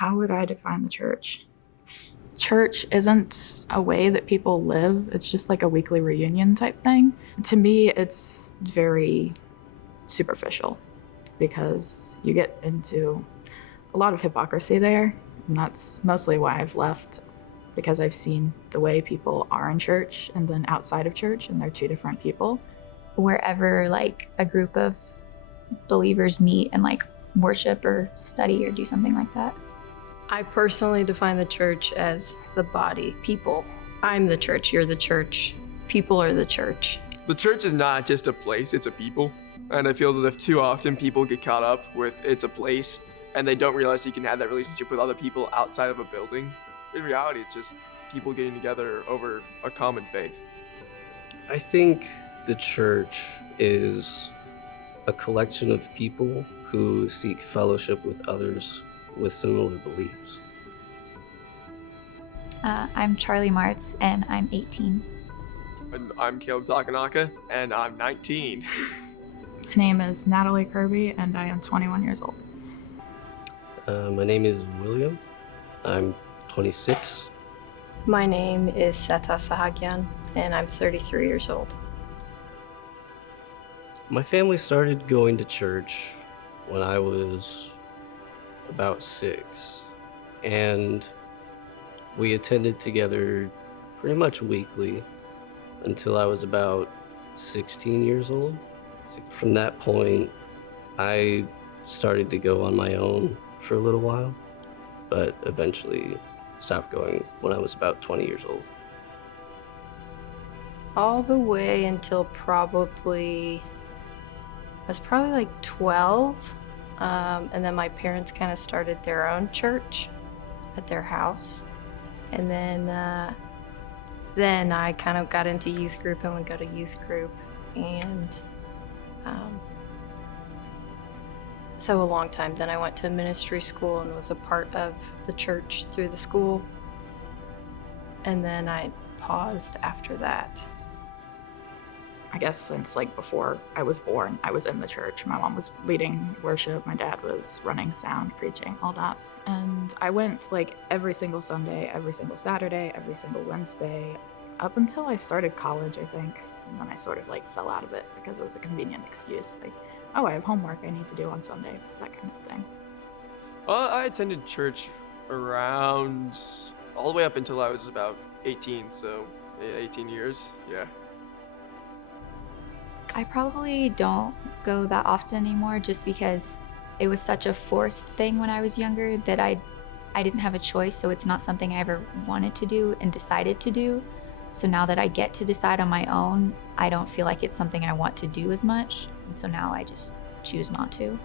How would I define the church? Church isn't a way that people live. It's just like a weekly reunion type thing. To me, it's very superficial because you get into a lot of hypocrisy there. And that's mostly why I've left, because I've seen the way people are in church and then outside of church, and they're two different people. Wherever like a group of believers meet and like worship or study or do something like that. I personally define the church as the body, people. I'm the church, you're the church, people are the church. The church is not just a place, it's a people. And it feels as if too often people get caught up with it's a place and they don't realize you can have that relationship with other people outside of a building. In reality, it's just people getting together over a common faith. I think the church is a collection of people who seek fellowship with others with similar beliefs. I'm Charlie Martz, and I'm 18. And I'm Caleb Takanaka, and I'm 19. My name is Natalie Kirby, and I am 21 years old. My name is William. I'm 26. My name is Seta Sahagyan, and I'm 33 years old. My family started going to church when I was about 6, and we attended together pretty much weekly until I was about 16 years old. From that point, I started to go on my own for a little while, but eventually stopped going when I was about 20 years old. All the way until I was probably like 12. And then my parents kind of started their own church at their house. And then I kind of got into youth group and would go to youth group. And so a long time. Then I went to ministry school and was a part of the church through the school. And then I paused after that. I guess since like before I was born, I was in the church. My mom was leading worship, my dad was running sound, preaching, all that. And I went like every single Sunday, every single Saturday, every single Wednesday, up until I started college, I think. And then I sort of like fell out of it because it was a convenient excuse. Like, oh, I have homework I need to do on Sunday, that kind of thing. I attended church around all the way up until I was about 18, so 18 years, yeah. I probably don't go that often anymore just because it was such a forced thing when I was younger that I didn't have a choice, so it's not something I ever wanted to do and decided to do. So now that I get to decide on my own, I don't feel like it's something I want to do as much, and so now I just choose not to.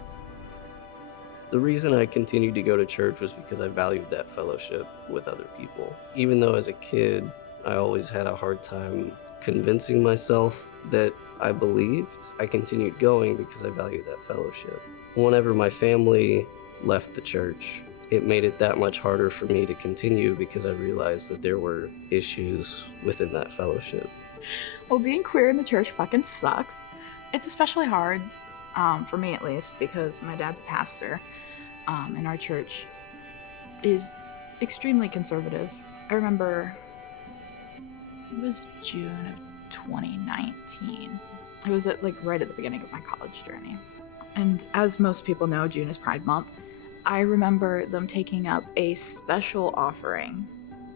The reason I continued to go to church was because I valued that fellowship with other people. Even though as a kid, I always had a hard time convincing myself that I believed, I continued going because I valued that fellowship. Whenever my family left the church, it made it that much harder for me to continue because I realized that there were issues within that fellowship. Well, being queer in the church fucking sucks. It's especially hard, for me at least, because my dad's a pastor, and our church is extremely conservative. I remember it was June of 2019. It was right at the beginning of my college journey. And as most people know, June is Pride Month. I remember them taking up a special offering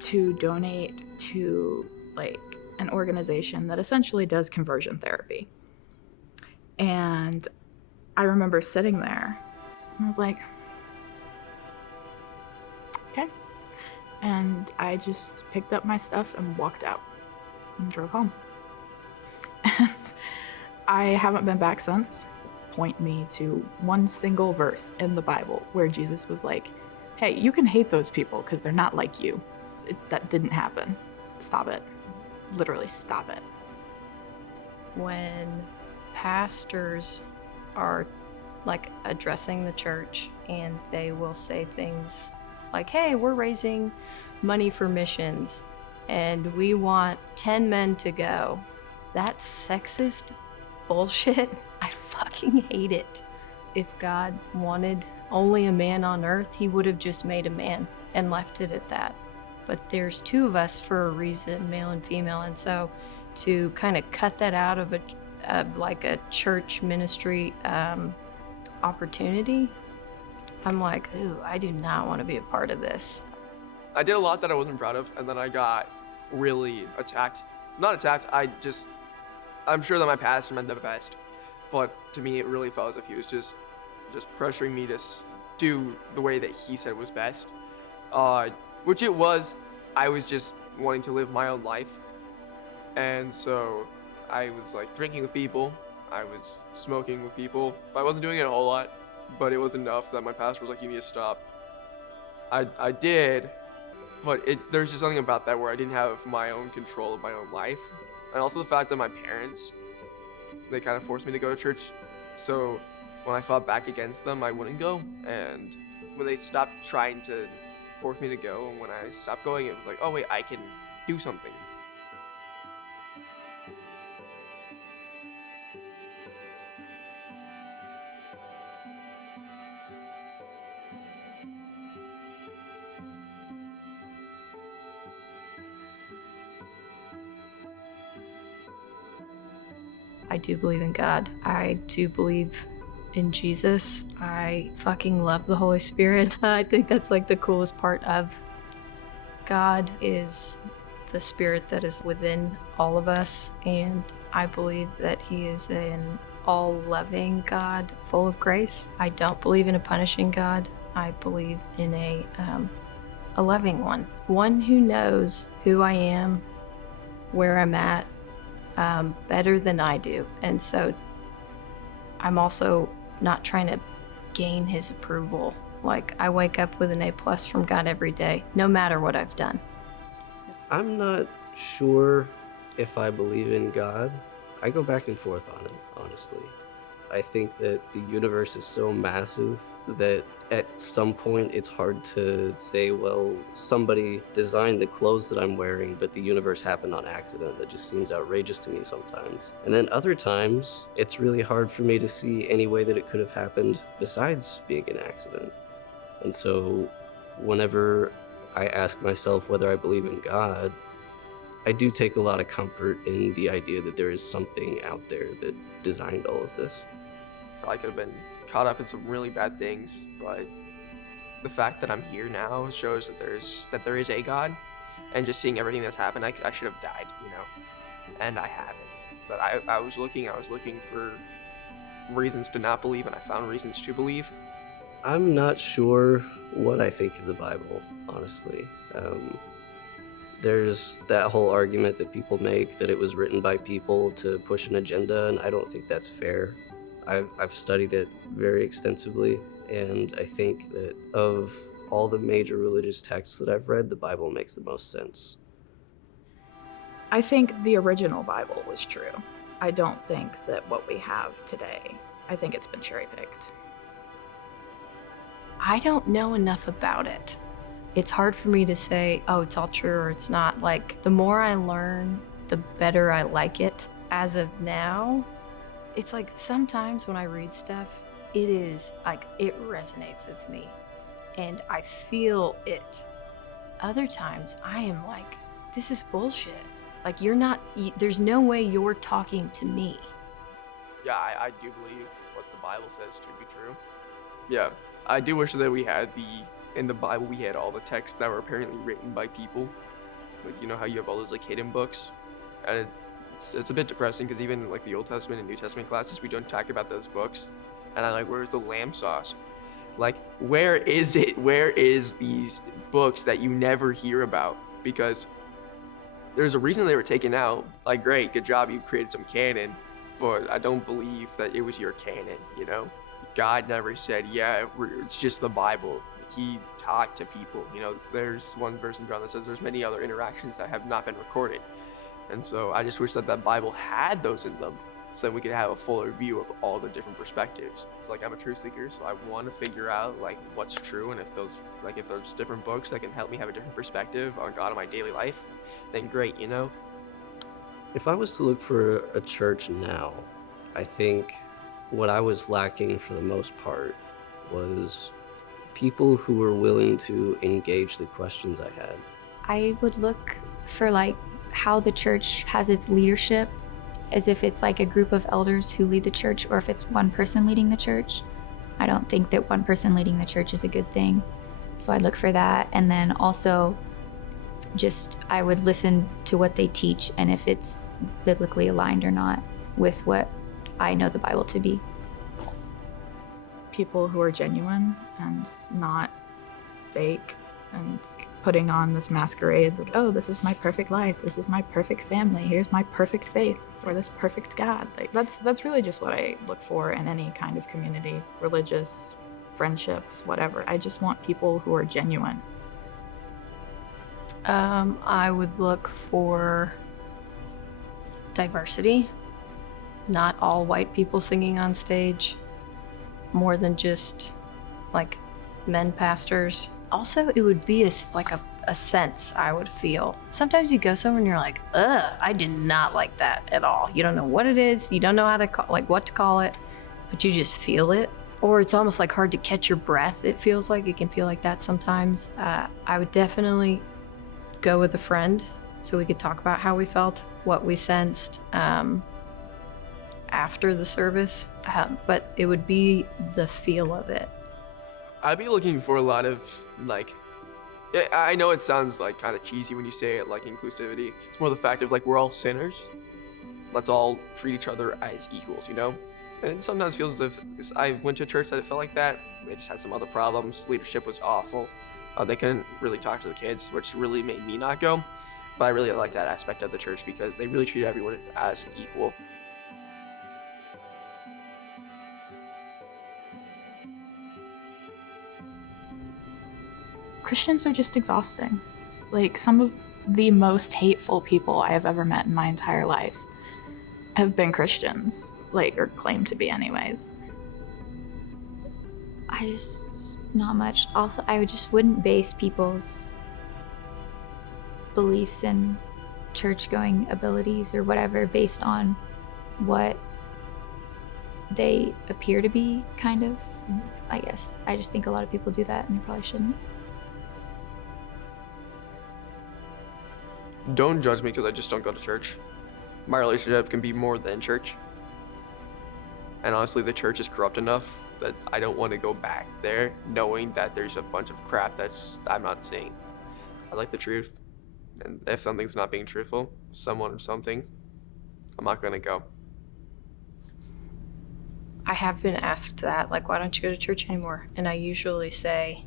to donate to an organization that essentially does conversion therapy. And I remember sitting there and I was like, okay. And I just picked up my stuff and walked out and drove home. And I haven't been back since. Point me to one single verse in the Bible where Jesus was like, hey, you can hate those people because they're not like you. That didn't happen. Stop it. Literally stop it. When pastors are addressing the church and they will say things like, hey, we're raising money for missions and we want 10 men to go. That's sexist bullshit. I fucking hate it. If God wanted only a man on earth, he would have just made a man and left it at that. But there's two of us for a reason, male and female. And so to kind of cut that out of like a church ministry opportunity, I'm like, ooh, I do not want to be a part of this. I did a lot that I wasn't proud of, and then I got really attacked. Not attacked, I'm sure that my pastor meant the best, but to me it really felt as if he was just pressuring me to do the way that he said was best. Which it was. I was just wanting to live my own life. And so I was like drinking with people, I was smoking with people. I wasn't doing it a whole lot, but it was enough that my pastor was like, you need to stop. I did, but there's just something about that where I didn't have my own control of my own life. And also the fact that my parents, they kind of forced me to go to church. So when I fought back against them, I wouldn't go. And when they stopped trying to force me to go, and when I stopped going, it was like, oh wait, I can do something. I do believe in God. I do believe in Jesus. I fucking love the Holy Spirit. I think that's like the coolest part of God is the spirit that is within all of us. And I believe that he is an all-loving God full of grace. I don't believe in a punishing God. I believe in a loving one who knows who I am, where I'm at, better than I do. And so I'm also not trying to gain his approval. Like, I wake up with an A+ from God every day, no matter what I've done. I'm not sure if I believe in God. I go back and forth on it, honestly. I think that the universe is so massive that at some point it's hard to say, well, somebody designed the clothes that I'm wearing, but the universe happened on accident. That just seems outrageous to me sometimes. And then other times, it's really hard for me to see any way that it could have happened besides being an accident. And so whenever I ask myself whether I believe in God, I do take a lot of comfort in the idea that there is something out there that designed all of this. Probably could have been caught up in some really bad things, but the fact that I'm here now shows that there is a God, and just seeing everything that's happened, I should have died, you know, and I haven't. But I was looking for reasons to not believe, and I found reasons to believe. I'm not sure what I think of the Bible, honestly. There's that whole argument that people make that it was written by people to push an agenda, and I don't think that's fair. I've studied it very extensively, and I think that of all the major religious texts that I've read, the Bible makes the most sense. I think the original Bible was true. I don't think that what we have today, I think it's been cherry-picked. I don't know enough about it. It's hard for me to say, oh, it's all true or it's not. Like, the more I learn, the better I like it. As of now, it's like sometimes when I read stuff, it is like it resonates with me and I feel it. Other times I am like, this is bullshit. Like, there's no way you're talking to me. Yeah, I do believe what the Bible says to be true. Yeah, I do wish that we had in the Bible we had all the texts that were apparently written by people. Like, you know how you have all those like hidden books? And it's a bit depressing because even like the Old Testament and New Testament classes, we don't talk about those books. And I'm like, where's the lamb sauce? Like, where is it? Where is these books that you never hear about? Because there's a reason they were taken out. Like, great, good job, you created some canon, but I don't believe that it was your canon, you know? God never said, yeah, it's just the Bible. He talked to people, you know? There's one verse in John that says there's many other interactions that have not been recorded. And so I just wish that that Bible had those in them so that we could have a fuller view of all the different perspectives. It's like, I'm a truth seeker, so I want to figure out like what's true, and if there's different books that can help me have a different perspective on God in my daily life, then great, you know? If I was to look for a church now, I think what I was lacking for the most part was people who were willing to engage the questions I had. I would look for like how the church has its leadership, as if it's like a group of elders who lead the church, or if it's one person leading the church. I don't think that one person leading the church is a good thing. So I'd look for that. And then also just I would listen to what they teach and if it's biblically aligned or not with what I know the Bible to be. People who are genuine and not fake and putting on this masquerade that, oh, this is my perfect life, this is my perfect family, here's my perfect faith for this perfect God. Like that's really just what I look for in any kind of community, religious, friendships, whatever. I just want people who are genuine. I would look for diversity. Not all white people singing on stage. More than just like men pastors. Also, it would be a sense I would feel. Sometimes you go somewhere and you're like, ugh, I did not like that at all. You don't know what it is. You don't know how to what to call it, but you just feel it. Or it's almost like hard to catch your breath. It feels like it can feel like that sometimes. I would definitely go with a friend so we could talk about how we felt, what we sensed after the service. But it would be the feel of it. I'd be looking for a lot of like, I know it sounds like kind of cheesy when you say it, like inclusivity. It's more the fact of like we're all sinners. Let's all treat each other as equals, you know? And it sometimes feels as if I went to a church that it felt like that. They just had some other problems. Leadership was awful. They couldn't really talk to the kids, which really made me not go. But I really like that aspect of the church because they really treat everyone as an equal. Christians are just exhausting. Like, some of the most hateful people I have ever met in my entire life have been Christians, like, or claim to be anyways. Not much. Also, I just wouldn't base people's beliefs in church-going abilities or whatever based on what they appear to be, kind of. I guess. I just think a lot of people do that and they probably shouldn't. Don't judge me because I just don't go to church. My relationship can be more than church. And honestly, the church is corrupt enough that I don't want to go back there knowing that there's a bunch of crap I'm not seeing. I like the truth. And if something's not being truthful, someone or something, I'm not going to go. I have been asked that, like, why don't you go to church anymore? And I usually say,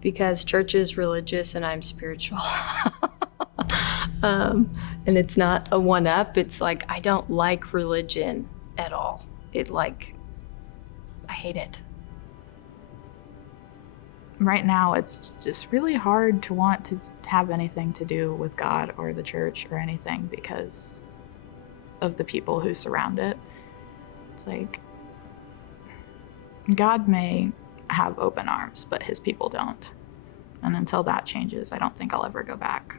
because church is religious and I'm spiritual. And it's not a one-up. It's like, I don't like religion at all. I hate it. Right now, it's just really hard to want to have anything to do with God or the church or anything because of the people who surround it. It's like, God may have open arms, but his people don't. And until that changes, I don't think I'll ever go back.